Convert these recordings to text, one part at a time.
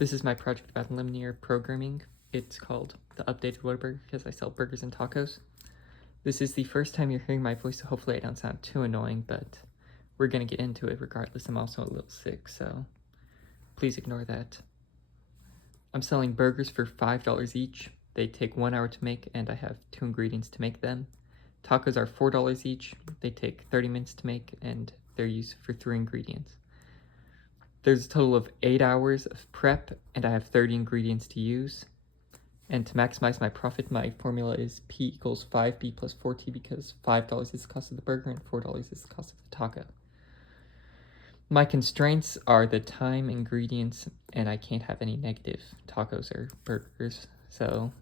This is my project about linear programming. It's called The Updated Whataburger because I sell burgers and tacos. This is the first time you're hearing my voice, so hopefully I don't sound too annoying, but we're gonna get into it regardless. I'm also a little sick, so please ignore that. I'm selling burgers for $5 each. They take 1 hour to make, and I have 2 ingredients to make them. Tacos are $4 each. They take 30 minutes to make, and they're used for 3 ingredients. There's a total of 8 hours of prep, and I have 30 ingredients to use. And to maximize my profit, my formula is P equals 5B plus 4T because $5 is the cost of the burger and $4 is the cost of the taco. My constraints are the time, ingredients, and I can't have any negative tacos or burgers. So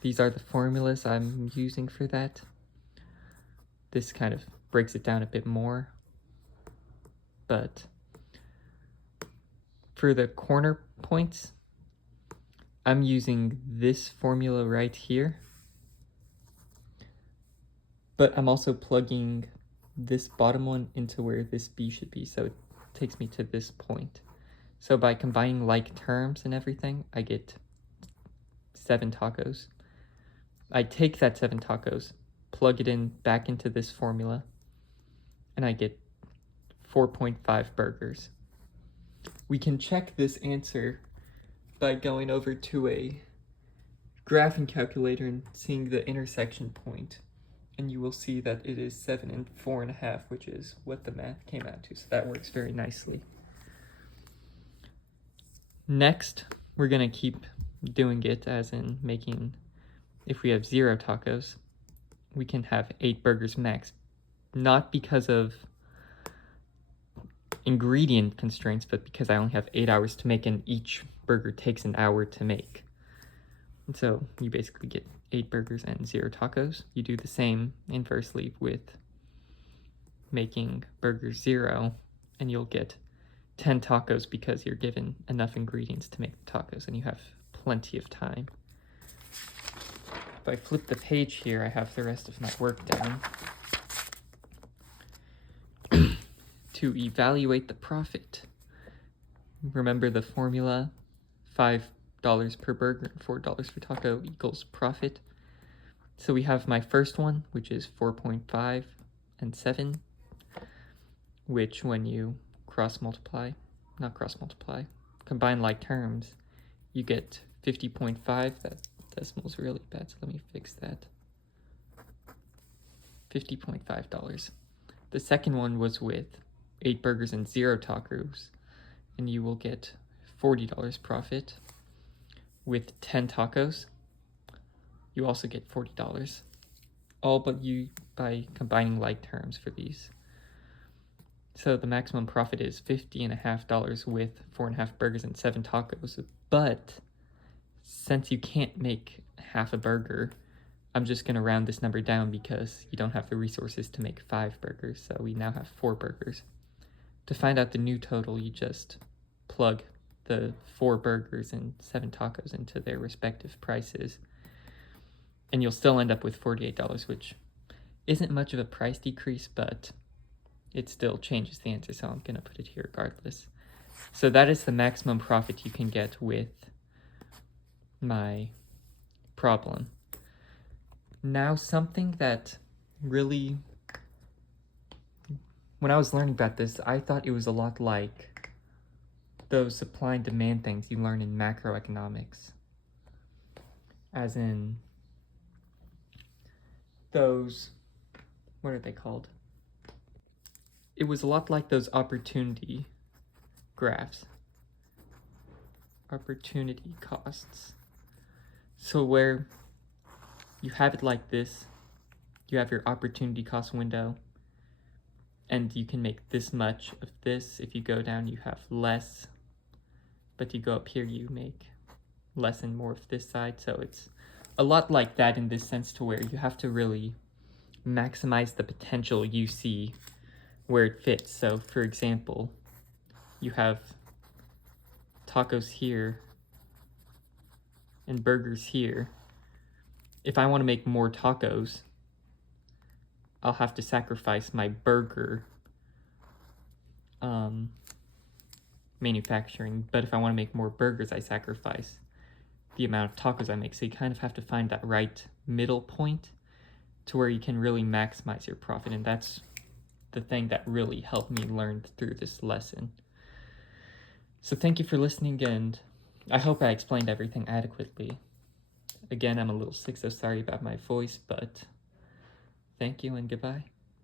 these are the formulas I'm using for that. This kind of breaks it down a bit more. But for the corner points, I'm using this formula right here. But I'm also plugging this bottom one into where this B should be, so it takes me to this point. So by combining like terms and everything, I get 7 tacos. I take that 7 tacos, plug it in back into this formula, and I get 4.5 burgers. We can check this answer by going over to a graphing calculator and seeing the intersection point. And you will see that it is 7 and 4.5, which is what the math came out to. So that works very nicely. Next, we're gonna keep doing it as in making, if we have 0 tacos, we can have 8 burgers max. Not because of ingredient constraints, but because I only have 8 hours to make and each burger takes an hour to make. And so you basically get 8 burgers and 0 tacos. You do the same inversely with making burger 0, and you'll get 10 tacos because you're given enough ingredients to make the tacos and you have plenty of time. If I flip the page here, I have the rest of my work done. To evaluate the profit, remember the formula, $5 per burger and $4 for taco equals profit. So we have my first one, which is 4.5 and 7, which when you combine like terms, you get 50.5. That decimal's really bad, so let me fix that. $50.5. The second one was with 8 burgers and 0 tacos, and you will get $40 profit. With 10 tacos, you also get $40. All but you by combining like terms for these. So the maximum profit is $50.50 with 4.5 burgers and 7 tacos. But since you can't make half a burger, I'm just gonna round this number down because you don't have the resources to make 5 burgers. So we now have 4 burgers. To find out the new total, you just plug the 4 burgers and 7 tacos into their respective prices, and you'll still end up with $48, which isn't much of a price decrease, but it still changes the answer, so I'm gonna put it here regardless. So that is the maximum profit you can get with my problem. Now, something that really, when I was learning about this, I thought it was a lot like those supply and demand things you learn in macroeconomics. As in those, what are they called? It was a lot like those opportunity graphs. Opportunity costs. So where you have it like this, you have your opportunity cost window, and you can make this much of this. If you go down, you have less, but you go up here, you make less and more of this side. So it's a lot like that in this sense, to where you have to really maximize the potential you see where it fits. So for example, you have tacos here and burgers here. If I want to make more tacos, I'll have to sacrifice my burger manufacturing, but if I want to make more burgers, I sacrifice the amount of tacos I make. So you kind of have to find that right middle point to where you can really maximize your profit. And that's the thing that really helped me learn through this lesson. So thank you for listening, and I hope I explained everything adequately. Again, I'm a little sick, so sorry about my voice, but thank you and goodbye.